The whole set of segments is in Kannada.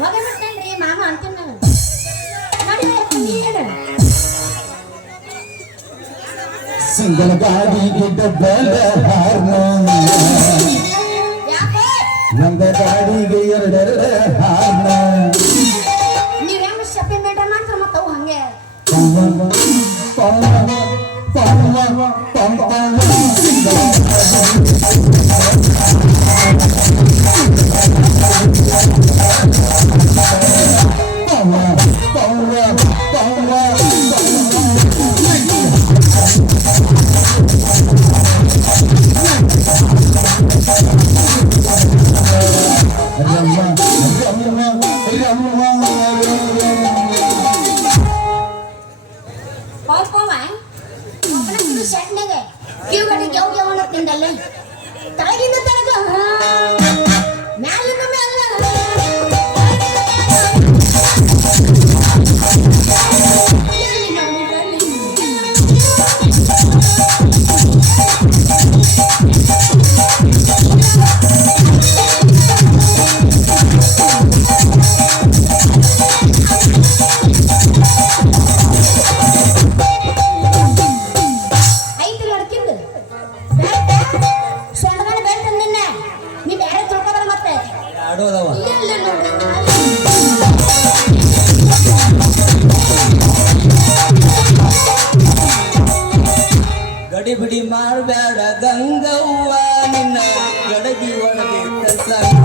ಹೋಗಬಿಟ್ಟೇನ್ರಿ ಮಾಮ ಅಂತೀನಿ ನಾನು ಸಿಂಗಲ್ ಗಾಡಿಗೆ ಡಬ್ಬಲ ಹಾರ್ನ ಒಂದ ಗಾಡಿಗೆ ಎರಡೆರಡ ಹಾರ್ನ. ನೀವ್ ಹೆಂಗ್ ಶಪಿ ಮೇಂಟೈನ್ ಮಾಡ್ತಾರ ಮತ್ತವು ಹಂಗೆ? ಪವ ಪವ ಪವ ಪವ ಸರಿ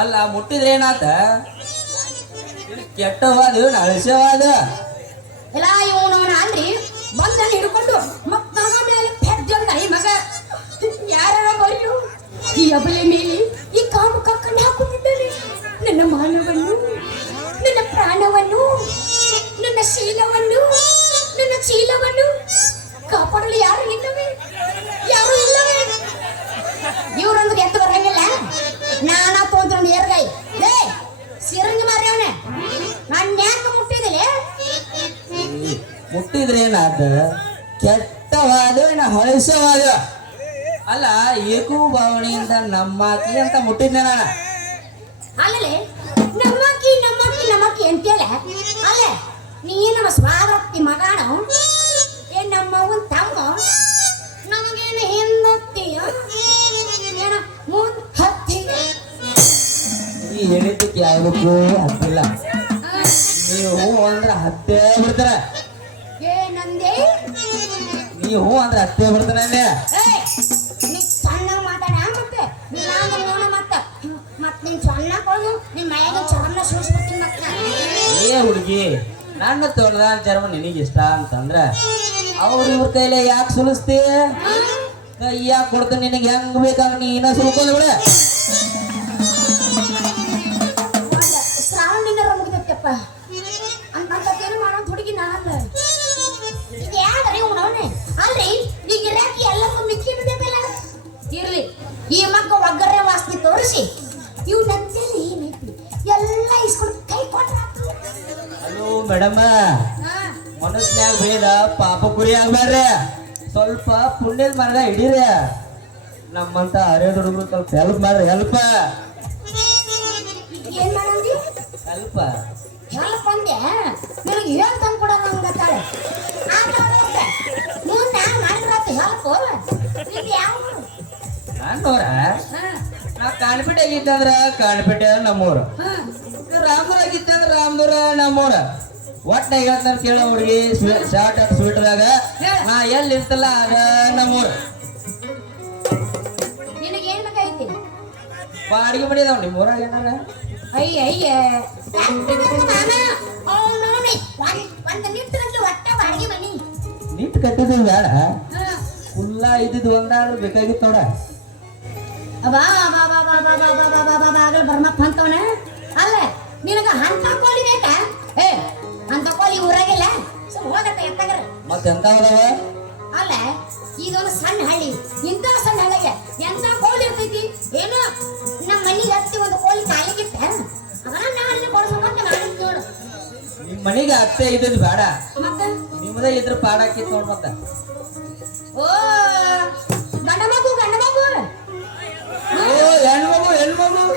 ಅಲ್ಲ, ಮುಟ್ಟಿದ್ರೆ ಏನಾತ? ಕೆಟ್ಟವಾದ ಅಳಸವಾದ ಎಲ್ಲ ಇವನು ಅಲ್ರಿ. ಬಂದ ಹಿಡ್ಕೊಂಡು ಮತ್ತ ಮೇಲೆ ಪೆದ್ದಂದ ಈ ಮಗ. ಯಾರ ಬರ್ರಿ ಈ ಅಬಲೆ ಮೇಲೆ ಈ ಕಾಮುಕ ಕಕ್ಕಂಡು ಹಾಕೊಂಡಿದ್ದಾನೆ ನನ್ನ ಮಾನವನ್ನು, ನನ್ನ ಪ್ರಾಣವನ್ನು, ನನ್ನ ಶೀಲವನ್ನು, ನನ್ನ ಚೀಲವನ್ನು ಕಾಪಾಡಲು ಯಾರು ಇಲ್ಲವೇ? ಯಾರು ಇಲ್ಲವೇ? ಬರಂಗಿಲ್ಲ ನಾನಾ ತೋಂತ್ರ ಏರ್ಗೈ ಲೇ ಸಿರಂಗ ಮಾರ್ಯವನೆ ನನ್ನ ಯಾಕೆ ಮುಟ್ಟಿದ್ರೆ ಏನಾದ? ಕೆಟ್ಟವಾದ ಹೊಳಸವಾದ? ಅಲ್ಲ ಏಕೂ ಭಾವನೆಯಿಂದ ನಮ್ಮಾಕಿ ಅಂತ ಮುಟ್ಟಿದ್ದೆ ನಾನು. ನಮ್ಮಕಿ ನಮ್ಮಕ್ಕಿ ನಮ್ಮಕ್ಕಿ ನಮ್ಮಕ್ಕಿ ಅಂತೇಳ? ಅಲ್ಲೇ ನೀ ನಮ್ಮ ಸ್ವಾಗತಿ ಮಗಾಣ? ಏ ನಮ್ಮವನ್ ತಮ್ಮ ತಾಲೂಕು ಹತ್ತಿಲ್ಲ. ನೀವು ಹೂ ಅಂದ್ರೆ ಹತ್ತೇ ಬಿಡ್ತಾರ. ನೀ ಹೂ ಅಂದ್ರೆ ಹತ್ತೇ ಬಿಡ್ತಾನೆ ಏ ಹುಡುಗಿ ನನ್ನ ತೋಟದ ಚರ್ಮ ನಿನಗೆ ಇಷ್ಟ ಅಂತಂದ್ರೆ ಅವ್ರು ಇವ್ರ ಕೈಲೇ ಯಾಕೆ ಸುಲಿಸ್ತೀ? ಕೈ ಯಾಕೆ ಕೊಡ್ತೀನಿ ನಿನಗೆ ಹೆಂಗ್ ಬೇಕಾದ್ರೆ ನೀ ಇನ್ನೂ ಸುಲ್ಕೊಂಡು ಬಿಡ. ಮುಗಿದತ್ತಪ್ಪ ಅಂತೇನು ಮಾಡೋದು ಹುಡುಗಿ ನಾನಲ್ಲ ಇದು ಯಾವ್ದ್ರಿ ಅವನವನೇ ಅಲ್ರಿ? ಈಗ ಇರಾಕಿ ಎಲ್ಲಕ್ಕೂ ಮಿಕ್ಕಿ ಬಿದ್ದೈತಲ್ಲ ಇರ್ಲಿ. ಈ ಮಕ್ಕ ಒಗ್ಗರೆ ವಾಸ್ತಿ ತೋರಿಸಿ. ಇವ್ ನಂತೇಲಿ ಏನೈತಿ? ಎಲ್ಲ ಇಸ್ಕೊಂಡು ಕೈ ಕೊಟ್ರ ಹಲೋ ಮೇಡಮ್. ಮನಸ್ನ್ಯಾಗ ಬೇಡ ಪಾಪ ಗುರಿ ಆಗ್ಬಾರ ಸ್ವಲ್ಪ ಪುಣ್ಯದ ಮರಗ ಹಿಡೀರಿ. ನಮ್ಮಂತ ಅರೆ ಹುಡುಗರು ಸ್ವಲ್ಪ ಹೆಲ್ಪ್ ಮಾಡ್ರಿ ಹೆಲ್ಪ್ ಹೆಲ್ಪ್ ಹೆಲ್ಪ್ ಅಂದೆ ನನಗೆ ಹೇಳ್ ತಂದು ಕೊಡ ನಂಗತ್ತಾಳೆ ಮುಂದೆ ಮಾಡಿರತ್ತ ಹೆಲ್ಪ್ ಇದು ಯಾವ ನಾನ್ನೋರ ಹಾ. ನಾ ಕಾನ್ಪೇಟೆ ಆಗಿತ್ತಂದ್ರ ಕಾನ್ಪೇಟೆ ನಮ್ಮೂರು. ಹಾ. ರಾಮದೂರ ಆಗಿತ್ತಂದ್ರ ರಾಮದೂರ ನಮ್ಮೂರ. ಒಟ್ಟ ಹೇಳ್ತಾರ ಕೇಳ ಹುಡುಗಿ ಶಾರ್ಟ್ ಅಂಡ್ ಸ್ವೀಟ್ದಾಗ ನಾ ಎಲ್ಲಿ ಇರ್ತಲ್ಲ ಅದ ನಮ್ಮೂರ. ನಿನಗೆ ಏನ್ ಬೇಕಾಯ್ತಿ ಬಾಡಿಗೆ ಮಾಡಿದಾವ್ ನಿಮ್ಮ ಊರಾಗ ಏನಾರ? ಅಯ್ಯಯ್ಯ ನಿಟ್ ಬೇಡ ಕುಲ್ಲ ಇದ್ದಿದ್ದು ಒಂದಾದ್ರೂ ಬೇಕಾಗಿತ್ತು ನೋಡ ಅಲ್ಲ ನಿನಗ ಅಂತ ಕೋಲಿ ಬೇಕಾ ಏ ಅಂತ ಕೋಲಿ ಊರಾಗಿಲ್ಲ ಸುಮ್ ಮತ್ತೆ ಎಂತ ಈಗ ಅತ್ತೆ ಇದ್ದಿದ್ ಬೇಡ. ನಿಮ್ದೇ ಇದ್ರ ಪಾಡಾಕಿ ನೋಡ್ ಓ ಗಂಡ ಮಗು ಓ ಮಗು.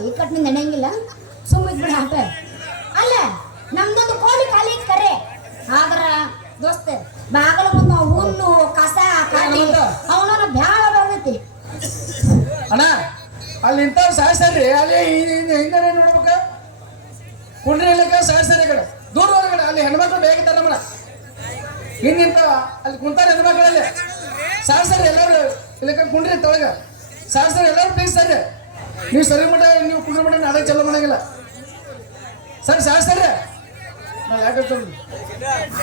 ಈ ನಡೆಯಂಗಿಲ್ಲ ನಮ್ದೊಂದು ಕೋಳಿ ಖಾಲಿ ಕರೆ. ದೋಸ್ತ ಬಾಗಲ ಕಸ ಅವನನ್ನ ಅಣ್ಣ ಅಲ್ಲಿ ಸಾಸರಿ ಅಲ್ಲಿ ಹಿಂದೆ ನೋಡ್ಬೇಕು ಕುಂಡ್ರಿ ಇಲ್ಲಕ ಸಾಯಿಸ್ತಾರೆ ಕಡೆ. ದೂರ ಹೊರಗಡೆ ಅಲ್ಲಿ ಹೆಣ್ಮಕ್ಳು ಬೇಕಿರ್ತಾರೆ ನಮ್ಮನ್ನ ಹಿಂದಿಂತ ಅಲ್ಲಿ ಕುಂತಾರ ಹೆಣ್ಮಕ್ಳಲ್ಲಿ. ಸಾಯಿಸ್ತಾರೆ ಎಲ್ಲರೂ ಇಲ್ಲಕ ಕುಂಡ್ರಿ ತೊಳಗ. ಸಾಯಿಸ್ತಾರೆ ಎಲ್ಲರೂ ಬೀಸ್ತಾರೆ ನೀವು ಸರಿ ಮಟ್ಟ ನೀವು ಕುಂಡ್ರಿ ಮಟ್ಟ ನಾಳೆ ಚಲೋ ಮಾಡಂಗಿಲ್ಲ ಸರಿ ಸಾಯಿಸ್ತಾರೆ ನಾನು ಯಾಕೆ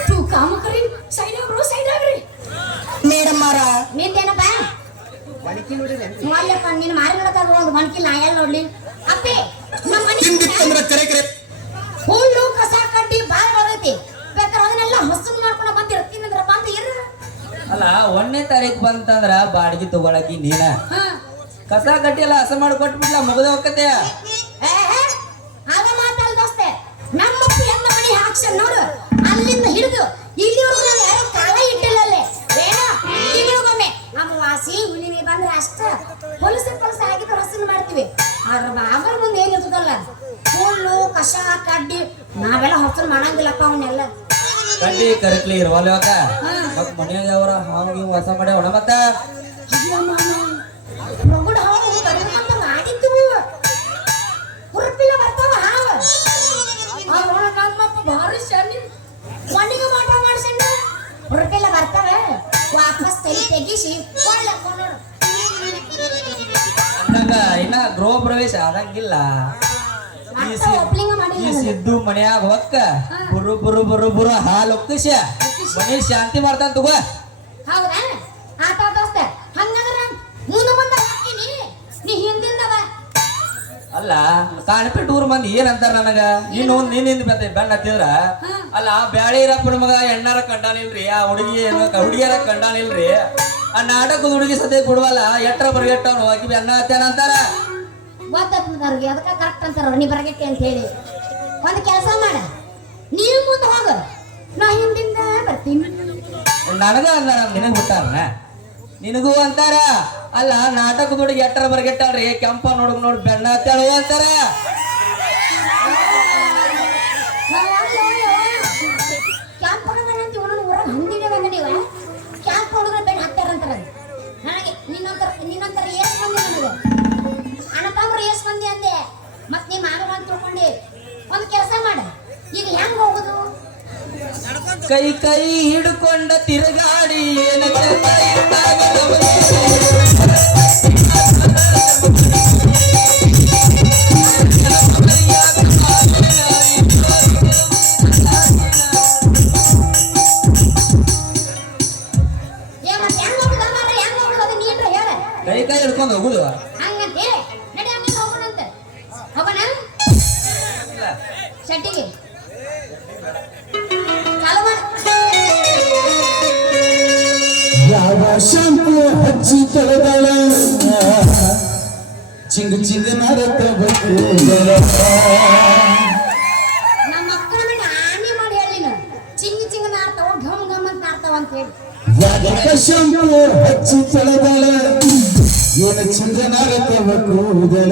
ತೂ ಕಾಮಕರಿ. ಸೈಡ್ ಆಗ್ರು ಸೈಡ್ ಆಗ್ರಿ ಮೇಡಮ್ ಮಾರ ನಿಂದೇನಪ್ಪ ನೋಡ್ಲಪ್ಪ ನೀನು ಮಾರಿ ನೋಡಕ್ಕಾಗ ಒಂದು ಮಣ್ಕಿ ನಾ ಎಲ್ಲ ನೋಡ್ಲಿ? ಅಪ್ಪಿ ನಮ್ಮ ಮನೆ ಕರೆ ಕರೆ. ಹುಲ್ಲು ಕಸ ಕಡ್ಡಿ ಬಾಯಿ ಬರೈತಿ ಬೇಕಾದ್ರೆ ಅದನ್ನೆಲ್ಲ ಹಸನ್ ಮಾಡ್ಕೊಂಡು ಬಂದಿರ್ತೀನಿ ಅಂದ್ರೆ ಬಂದು ಇರ. ಅಲ್ಲ ಒಂದನೇ ತಾರೀಕು ಬಂತಂದ್ರ ಬಾಡಿಗೆ ತಗೊಳಕಿ ನೀನ. ಕಸ ಕಡ್ಡಿ ಎಲ್ಲ ಹಸ ಮಾಡಿ ಕೊಟ್ಬಿಟ್ಲ ಮುಗಿದ ಹೋಗತ್ತೆ. ನೋಡು. ಅಲ್ಲಿಂದ ಹಿಡಿದು ಇಲ್ಲಿವರೆಗೂ ನಾನು ಯಾರು ಕಾಲ ಇಟ್ಟಿಲ್ಲ ಅಲ್ಲೇ. ಬೇಡ ನಮ್ಮ ವಾಸಿ ಹುಣ್ಣಿಮೆ ಬಂದ್ರೆ ಅಷ್ಟ. ಹೊಲಸು ಪಲಸ ಆಗಿದ್ರೆ ಹಸನ್ ಮಾಡ್ತೀವಿ. ಆದ್ರೆ ಬಾಗಲ ಮುಂದೆ ಏನಿರ್ತದಲ್ಲ ಹುಲ್ಲು ಕಸ ಕಡ್ಡಿ ನಾವೆಲ್ಲ ಹೊಸ ಮಾಡಂಗಿಲ್ಲಪ್ಪ ಅವನ್ನೆಲ್ಲ ಕಡ್ಡಿ ಕರಿಕ್ಲಿ ಇರುವಲ್ಲ ಇವಾಗ ಮತ್ ಮನ್ಯಾಗ ಅವ್ರ ಹಾವಿಗೆ ಮಾಡಿ ಒಣ ಮತ್ತ? ಮಾಡಿದ್ವು ಹುರುಪಿಲ್ಲ ಬರ್ತಾವ ಹಾವು ಅವ್ರ ನಮ್ಮಪ್ಪ ಭಾರಿ ಮಣ್ಣಿಗೆ ಮಾಟ ಮಾಡ್ಸಣ್ಣ ಹುರುಪಿಲ್ಲ ಬರ್ತಾವ. ವಾಪಸ್ ತಲೆ ತೆಗಿಸಿ ಒಳ್ಳೆ ಅಂದಂಗ ಇನ್ನ ಗೃಹ ಪ್ರವೇಶ ಆದಂಗಿಲ್ಲ. ಈ ಮತ್ತೆ ಸಿ- ಈ ಸಿದ್ದು ಮನ್ಯಾಗ ಹೊಕ್ಕ. ಬುರು ಬುರು ಬುರು ಬುರು ಹಾಲು ಒಕ್ಕಿಸ ಮನೆ ಶಾಂತಿ ಮಾಡ್ತಾನ ತಗೋ. ಹೌದಾ? ಆತ ದೋಸ್ತ ಹಂಗಂದ್ರ ಮುಂದೆ ಮುಂದೆ ಹಾಕಿನಿ ನೀ? ಹಿಂದಿಂದ ಬಾ. ಅಲ್ಲ ಕಾಣಿಪೇಟ್ ಊರ್ ಮಂದಿ ಏನಂತಾರ ಅಂತಾರ ನನಗ? ಇನ್ನು ಒಂದ್ ನಿನ್ನಿಂದ ಬತ್ತೆ ಬೆಣ್ಣ ಹತ್ತಿದ್ರ? ಅಲ್ಲ ಬ್ಯಾಳಿ ಇರಪ್ಪನ ಮಗ ಎಣ್ಣಾರ ಕಂಡಾನಿಲ್ರಿ ಆ ಹುಡುಗಿ ಹುಡುಗಿಯರ ಕಂಡಾನಿಲ್ರಿ? ಆ ನಾಟಕ ಹುಡುಗಿ ಸದ್ಯ ಕೊಡುವಲ್ಲ ಎಟ್ರ ಬರ್ಗೆಟ್ಟವನು ಆಕಿ ಬೆನ್ನ ಹತ್ಯಾನ ಅಂತಾರ. ಗೊತ್ತವ್ರಿಗೆ ಅದಕ್ಕೆ ಕರೆಕ್ಟ್ ಅಂತಾರ ನೀ ಬರ್ಗಕ್ಕೆ ಅಂತ ಹೇಳಿ. ಒಂದು ಕೆಲಸ ಮಾಡ ನೀವು ಮುಂದೆ ಹೋಗ. ನಾ ಹಿಂದಿಂದ ಬರ್ತೀನಿ. ನನಗ ಅಂದಾರ ನಿನಗೆ ಬಿಟ್ಟಾರನ ನಿನಗೂ ಅಂತಾರ. ಅಲ್ಲ ನಾಟಕದೊಳಗೆ ಎಟ್ಟರ ಬರ್ಗೆಟ್ಟವ್ರಿ ಕೆಂಪ ನೋಡ್ ನೋಡಿ ಬೆಣ್ಣ ತೆಳು ಅಂತಾರ. ನಿನ್ನಂತರ ನಿನ್ನಂತರ ಏಸ್ ಮಂದಿ ನನಗೆ ಅಣ್ಣತಮ್ರು ಏಸ್ ಮಂದಿ ಅಂದೆ. ಮತ್ತೆ ನೀ ಮಾಡು ಅಂತ ತಿಳ್ಕೊಂಡಿ. ಒಂದ್ ಕೆಲಸ ಮಾಡ. ಈಗ ಹೆಂಗ್ ಹೋಗುದು? ಕೈ ಕೈ ಹಿಡ್ಕೊಂಡ ತಿರುಗಾಡಿ, ಏನ ಕೈ ಕೈ ಹಿಡ್ಕೊಂಡು ಹೋಗುದು ಹಂಗಂತ ನಡಿ ಹಂಗ ಹೋಗೋಣಂತ ಹೋಗೋಣ? ಇಲ್ಲ. ಶೆಟ್ಟಿಗೆ. ಚಾಲು ಮಾಡ. ಯಾವ ಹಚ್ಚಿ ತೊಳೆದಳ? ಚಿಂಗ ಚಿಂಗ ನರತ ನಮ್ಮ ಮಕ್ಕಳ ಆನೆ ಮಾಡಿ ಹೇಳಿ ನಾನು. ಚಿಂಗ ಚಿಂಗ್ ನಾಡ್ತಾವ ಘಮ್ ಘಮ್ ಅಂತ ಅಂತ ಹೇಳಿ. ಯಾಕ ಶಾಂಪು ಹಚ್ಚಿ ತೊಳೆದಳ. ಏನು ಚಿಂಗ ನರತ ಕೂದಲ